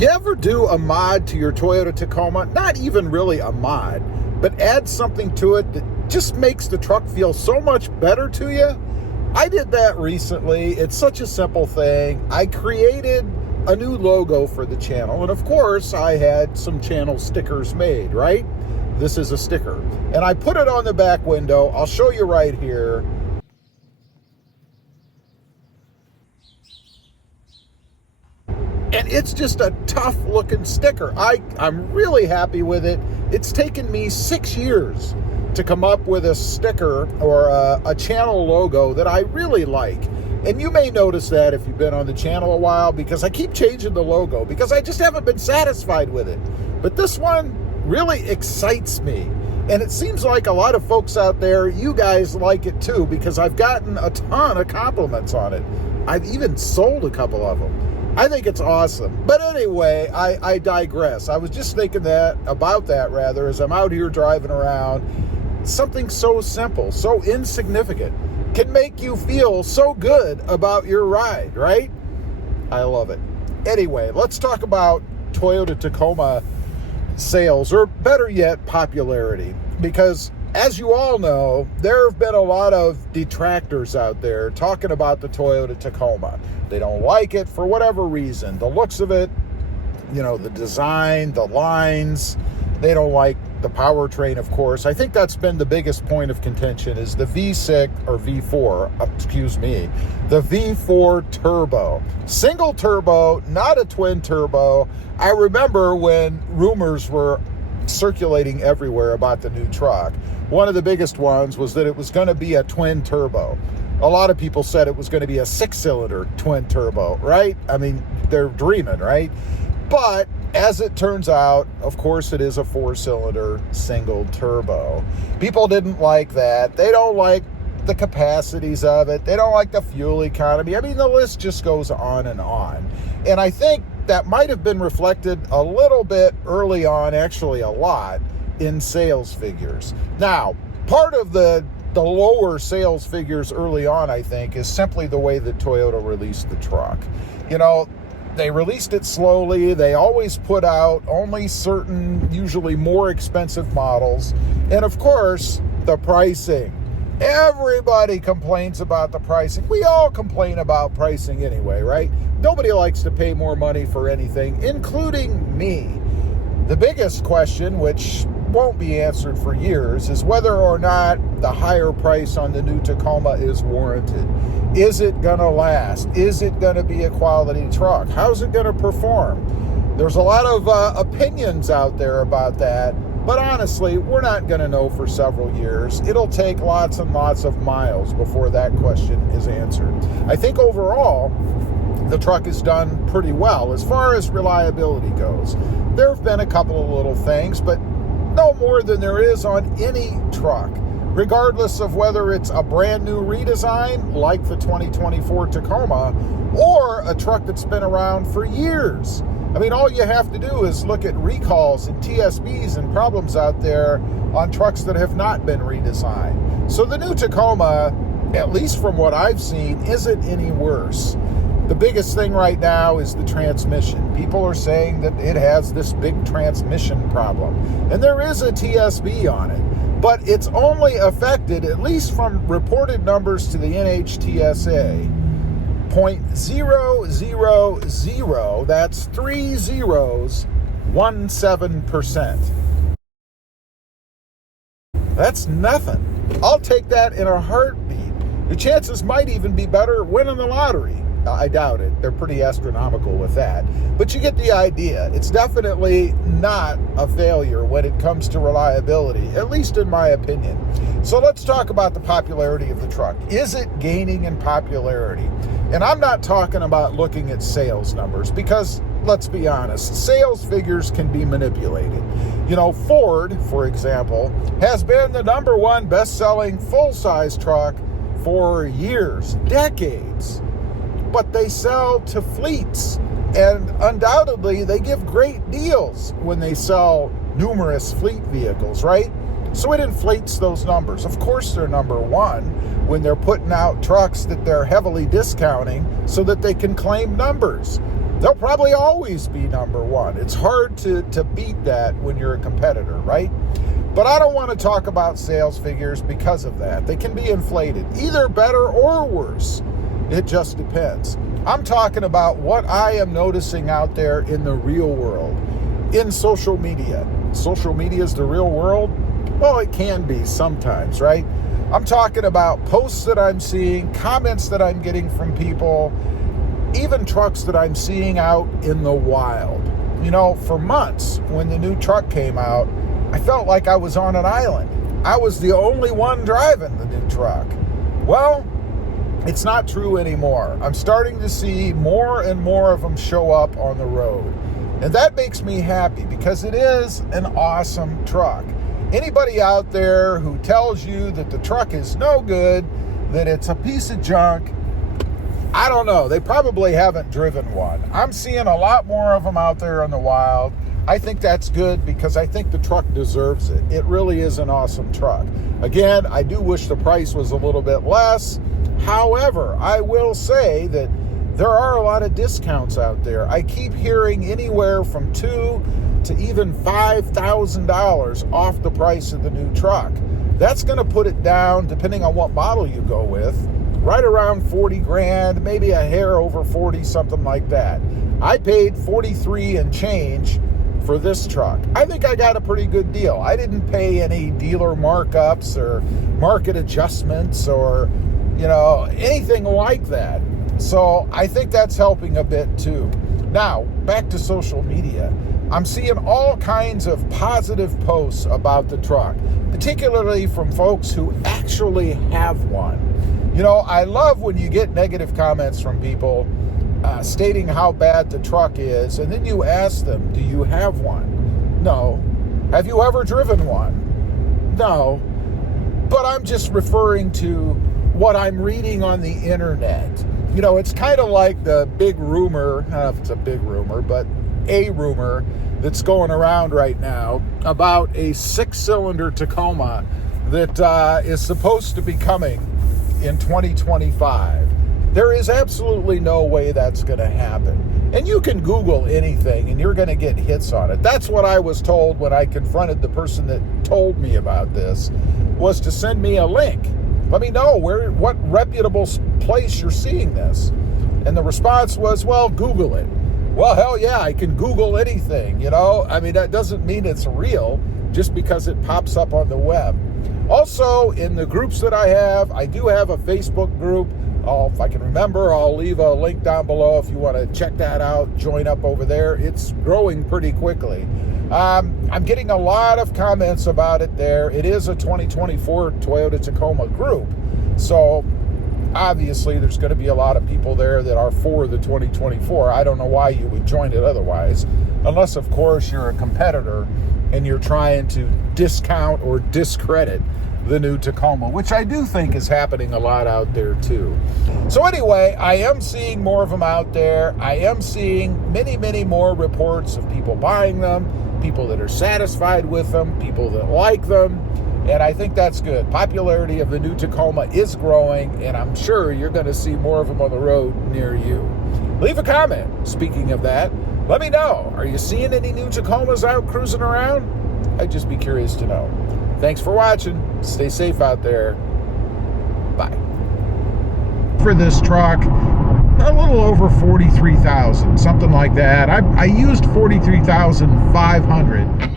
You ever do a mod to your Toyota Tacoma? Not even really a mod, but add something to it that just makes the truck feel so much better to you? I did that recently. It's such a simple thing. I created a new logo for the channel, and of course I had some channel stickers made, right? This is a sticker, and I put it on the back window. I'll show you right here. And it's just a tough looking sticker. I'm really happy with it. It's taken me 6 years to come up with a sticker or a channel logo that I really like. And you may notice that if you've been on the channel a while, because I keep changing the logo because I just haven't been satisfied with it. But this one really excites me. And it seems like a lot of folks out there, you guys like it too, because I've gotten a ton of compliments on it. I've even sold a couple of them. I think it's awesome. But anyway, I digress. I was just thinking about that as I'm out here driving around. Something so simple, so insignificant can make you feel so good about your ride, right? I love it. Anyway, let's talk about Toyota Tacoma sales, or better yet, popularity. Because as you all know, there have been a lot of detractors out there talking about the Toyota Tacoma. They don't like it for whatever reason. The looks of it, the design, the lines. They don't like the powertrain, of course. I think that's been the biggest point of contention is the V6 or V4, the V4 turbo. Single turbo, not a twin turbo. I remember when rumors were circulating everywhere about the new truck. One of the biggest ones was that it was going to be a twin turbo. A lot of people said it was going to be a 6-cylinder twin turbo, right? I mean, they're dreaming, right? But as it turns out, of course, it is a 4-cylinder single turbo. People didn't like that. They don't like the capacities of it. They don't like the fuel economy. I mean, the list just goes on and on. And I think that might have been reflected a little bit early on, actually a lot, in sales figures. Now, part of the lower sales figures early on, I think, is simply the way that Toyota released the truck. They released it slowly. They always put out only certain, usually more expensive models. And of course, the pricing. Everybody complains about the pricing. We all complain about pricing anyway, right? Nobody likes to pay more money for anything, including me. The biggest question, which won't be answered for years, is whether or not the higher price on the new Tacoma is warranted. Is it going to last? Is it going to be a quality truck? How's it going to perform? There's a lot of opinions out there about that, but honestly, we're not going to know for several years. It'll take lots and lots of miles before that question is answered. I think overall, the truck is done pretty well as far as reliability goes. There have been a couple of little things, but no more than there is on any truck, regardless of whether it's a brand new redesign like the 2024 Tacoma or a truck that's been around for years. I mean, all you have to do is look at recalls and TSBs and problems out there on trucks that have not been redesigned. So the new Tacoma, at least from what I've seen, isn't any worse. The biggest thing right now is the transmission. People are saying that it has this big transmission problem. And there is a TSB on it. But it's only affected, at least from reported numbers to the NHTSA, 0.000, that's 3 zeros, 17%. That's nothing. I'll take that in a heartbeat. The chances might even be better winning the lottery. I doubt it. They're pretty astronomical with that. But you get the idea. It's definitely not a failure when it comes to reliability, at least in my opinion. So let's talk about the popularity of the truck. Is it gaining in popularity? And I'm not talking about looking at sales numbers because, let's be honest, sales figures can be manipulated. Ford, for example, has been the #1 best-selling full-size truck for years, decades. But they sell to fleets, and undoubtedly they give great deals when they sell numerous fleet vehicles, right? So it inflates those numbers. Of course they're #1 when they're putting out trucks that they're heavily discounting so that they can claim numbers. they'll probably always be number one. It's hard to beat that when you're a competitor, right? But I don't want to talk about sales figures because of that. They can be inflated, either better or worse. It just depends. I'm talking about what I am noticing out there in the real world, in social media. Social media is the real world? Well, it can be sometimes, right? I'm talking about posts that I'm seeing, comments that I'm getting from people, even trucks that I'm seeing out in the wild. You know, for months, when the new truck came out, I felt like I was on an island. I was the only one driving the new truck. Well, it's not true anymore. I'm starting to see more and more of them show up on the road. And that makes me happy because it is an awesome truck. Anybody out there who tells you that the truck is no good, that it's a piece of junk, I don't know. They probably haven't driven one. I'm seeing a lot more of them out there in the wild. I think that's good because I think the truck deserves it. It really is an awesome truck. Again, I do wish the price was a little bit less. However, I will say that there are a lot of discounts out there. I keep hearing anywhere from $2,000 to even $5,000 off the price of the new truck. That's going to put it down, depending on what model you go with, right around 40 grand, maybe a hair over 40, something like that. I paid 43 and change for this truck. I think I got a pretty good deal. I didn't pay any dealer markups or market adjustments or, anything like that. So I think that's helping a bit too. Now, back to social media. I'm seeing all kinds of positive posts about the truck, particularly from folks who actually have one. I love when you get negative comments from people stating how bad the truck is, and then you ask them, do you have one? No. Have you ever driven one? No. But I'm just referring to what I'm reading on the internet. It's kind of like the big rumor, I don't know if it's a big rumor, but a rumor that's going around right now about a 6-cylinder Tacoma that is supposed to be coming in 2025. There is absolutely no way that's going to happen. And you can Google anything and you're going to get hits on it. That's what I was told when I confronted the person that told me about this, was to send me a link. Let me know what reputable place you're seeing this. And the response was, well, Google it. Well, hell yeah, I can Google anything, that doesn't mean it's real just because it pops up on the web. Also, in the groups that I do have a Facebook group. If I can remember, I'll leave a link down below if you want to check that out, join up over there. It's growing pretty quickly. I'm getting a lot of comments about it there. It is a 2024 Toyota Tacoma group. So obviously there's going to be a lot of people there that are for the 2024. I don't know why you would join it otherwise, unless of course you're a competitor and you're trying to discount or discredit the new Tacoma, which I do think is happening a lot out there too. So anyway, I am seeing more of them out there. I am seeing many, many more reports of people buying them, people that are satisfied with them, people that like them, and I think that's good. Popularity of the new Tacoma is growing, and I'm sure you're going to see more of them on the road near you. Leave a comment. Speaking of that, let me know. Are you seeing any new Tacomas out cruising around? I'd just be curious to know. Thanks for watching. Stay safe out there. Bye. For this truck, a little over 43,000, something like that. I used 43,500.